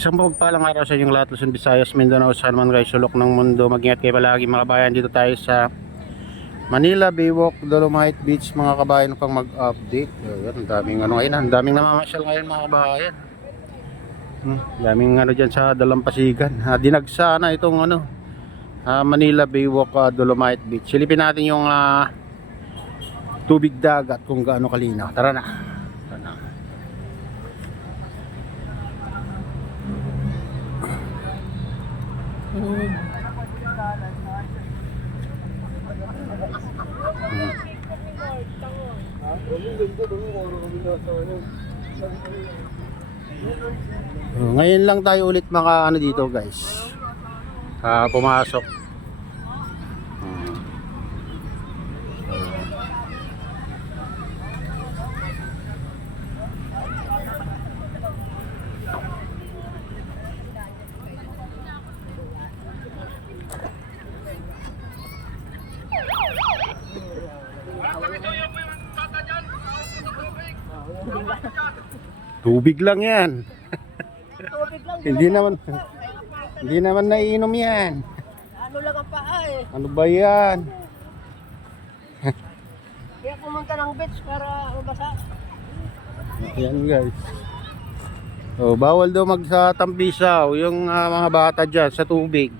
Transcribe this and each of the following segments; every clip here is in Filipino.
Isang pagpalang araw sa inyong lahat, Luzon, Visayas, Mindanao, saan man kayo sulok ng mundo. Mag-ingat kayo palagi mga kabayan. Dito tayo sa Manila, Baywalk, Dolomite Beach mga kabayan pang mag-update. Ang daming ano ngayon, ang daming namamasyal ngayon mga kabayan. Daming ano dyan sa Dalampasigan. Dinagsa na itong ano, Manila, Baywalk, Dolomite Beach. Silipin natin yung tubig dagat kung gaano kalinaw. Tara na. Ngayon lang tayo ulit mga ano dito guys, pumasok. Tubig lang yan. Hindi naman naiinom yan. Ano lang ang paa eh. Ano ba yan? Kaya pumunta ng beach para mabasa. Ayan guys. Oh, bawal daw magtambisaw yung mga bata dyan sa tubig.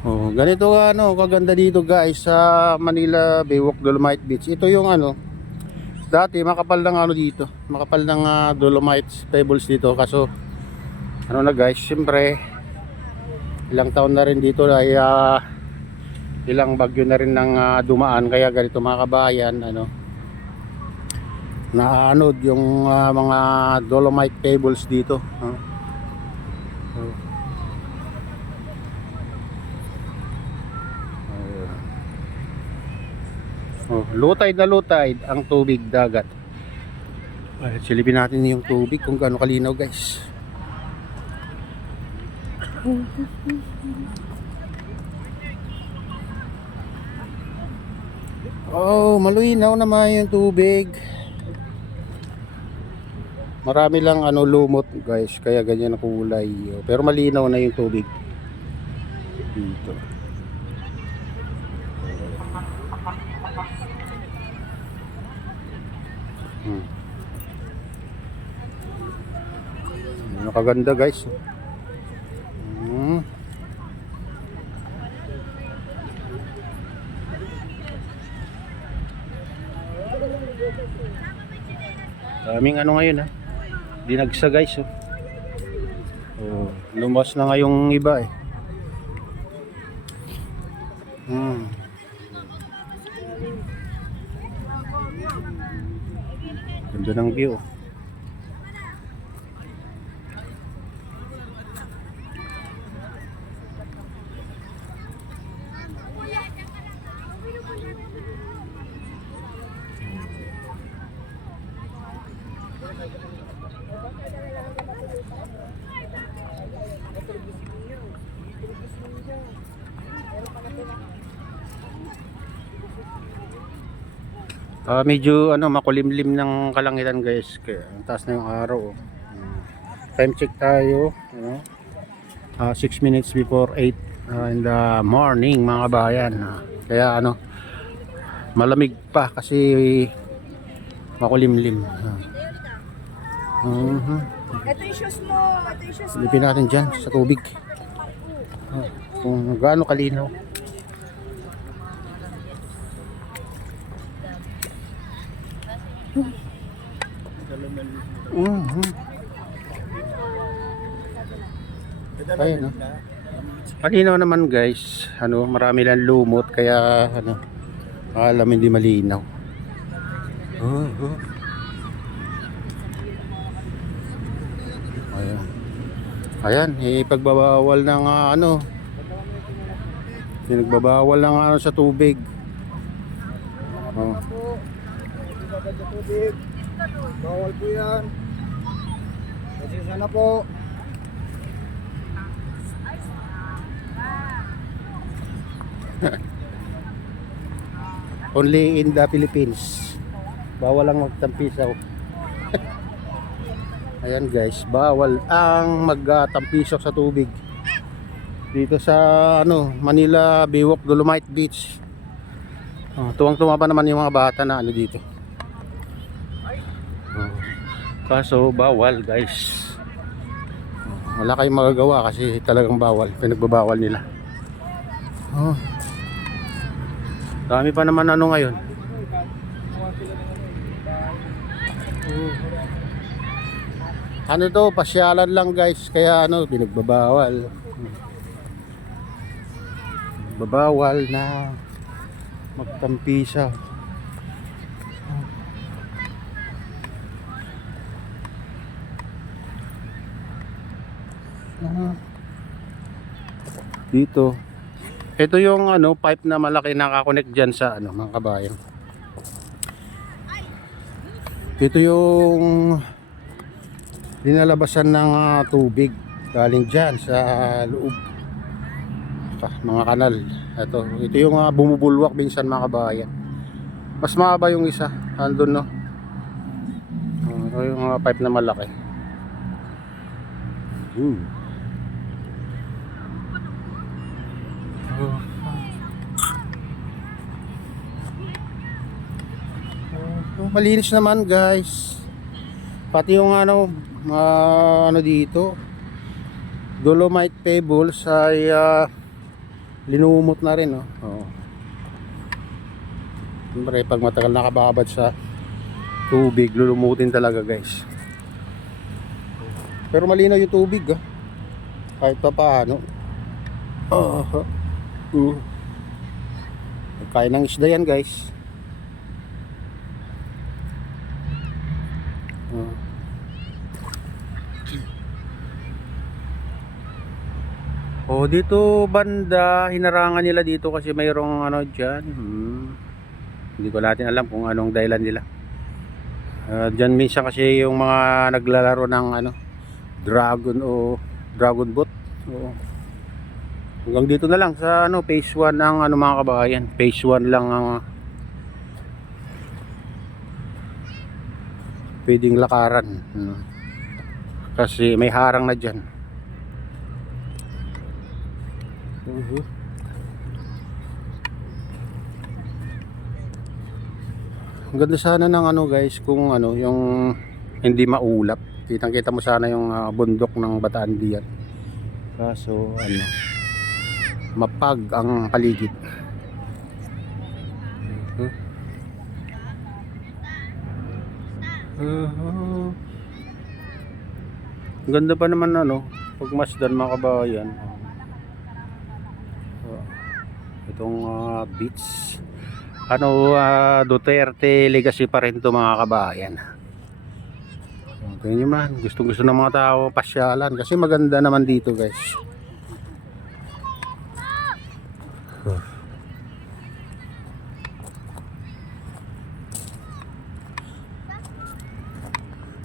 Oh, ganito ano kaganda dito guys sa Manila Baywalk Dolomite Beach. Ito yung ano, dati makapal ng ano dito, makapal ng Dolomite pebbles dito. Kaso ano na guys, siyempre ilang taon na rin dito ay ilang bagyo na rin ng dumaan, kaya ganito mga kabayan ano, naanod yung mga Dolomite pebbles dito. Lutide na lutide ang tubig dagat. Ay, silipin natin yung tubig kung gaano kalinaw guys. Oh, malinaw naman yung tubig. Marami lang ano lumot guys, kaya ganyan ang kulay. Pero malinaw na yung tubig dito. Nakaganda guys. Daming ano ngayon dinagsa guys. Lumas na ngayong iba eh. Ganda ng view. Medyo ano makulimlim ng kalangitan guys, kaya ang taas na yung araw. Time check tayo, 6 minutes before 8 in the morning mga bayan. Kaya ano, malamig pa kasi makulimlim. Ito yung shoes mo. Ito yung shoes mo. Silipin natin dyan sa tubig kung gaano kalinaw. Ayun, malinaw naman guys, ano, marami lang lumot kaya ano, alam hindi malinaw. Ayan, ipagbabawal ng ano, pinagbabawal ng ano sa tubig. Bawal po yan. Kasi sana po. Only in the Philippines. Bawal lang magtampisaw. Ayan guys, bawal ang magtampisaw sa tubig dito sa Manila Baywalk Dolomite Beach. Tuwang-tuwa pa naman yung mga bata na dito. Kaso bawal guys. Wala kayong magagawa kasi talagang bawal. Pinagbabawal nila. Dami pa naman ngayon. To, pasyalan lang guys. Kaya pinagbabawal. Babawal na magtampisaw. Dito. Ito yung pipe na malaki nakakonect diyan sa mga kabayan. Ito yung dinalabasan ng tubig galing diyan sa loob. Mga kanal. Ito yung bumubulwak minsan mga kabayan. Mas mahaba yung isa. Andun Ito yung pipe na malaki. Malinis naman guys. Pati yung dito Dolomite Pebbles ay linumot na rin Siyempre pag matagal nakababad sa tubig lulumutin talaga guys. Pero malinaw yung tubig kahit pa paano. Kain ng isda yan guys. Dito banda hinarangan nila dito kasi mayroong dyan. Hindi ko natin alam kung anong dahilan nila. Dyan minsan kasi yung mga naglalaro ng dragon o dragon boat. Hanggang dito na lang sa phase 1 ng mga kabayan. Phase 1 lang ang pwedeng lakaran. Kasi may harang na dyan. Ang ganda sana ng guys kung yung hindi maulap. Kitang-kita mo sana yung bundok ng Bataan diyan. Kaso mapag ang paligid. Ang ganda pa naman pagmasdan mga kabayan. Itong beach Duterte legacy pa rin to mga kabayan. Tingnan nyo man, gusto ng mga tao pasyalan kasi maganda naman dito guys.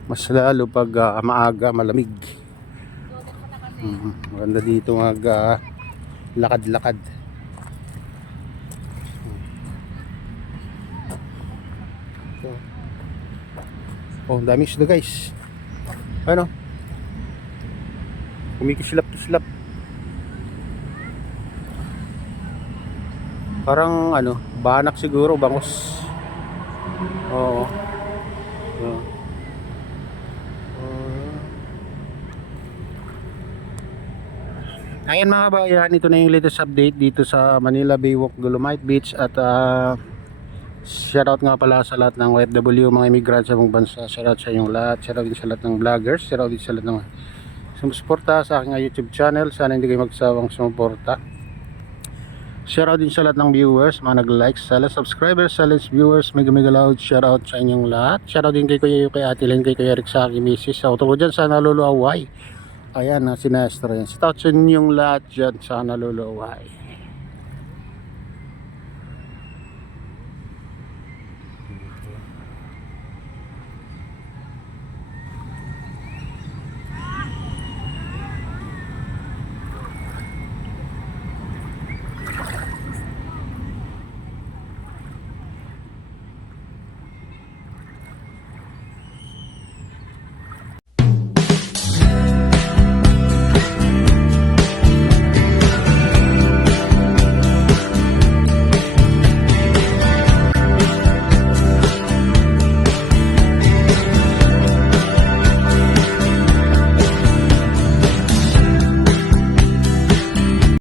Mas lalo pag maaga malamig. Maganda dito lakad-lakad. Daming isda guys. Kumikislap-kislap. Parang banak siguro, bangos. Ayan mga bayan, ito na yung latest update dito sa Manila Baywalk Dolomite Beach. At shoutout nga pala sa lahat ng OFW, mga immigrant sa mong bansa. Shoutout sa inyong lahat. Shoutout din sa lahat ng vloggers. Shoutout din sa lahat ng sumusuporta sa aking YouTube channel. Sana hindi kayo magsawang sumuporta. Shoutout din sa lahat ng viewers, mga nag-like, sa lahat subscribers, sa lahat viewers, mega loud. Shoutout sa inyong lahat. Shoutout din kay Kuya Yu, kay Ate Len, kay Kuya Rick, sa aking misis. Sa auto ko dyan, sana lolo away. Ayan, sinestro yan. Shoutout sa inyong lahat dyan, sana lolo away.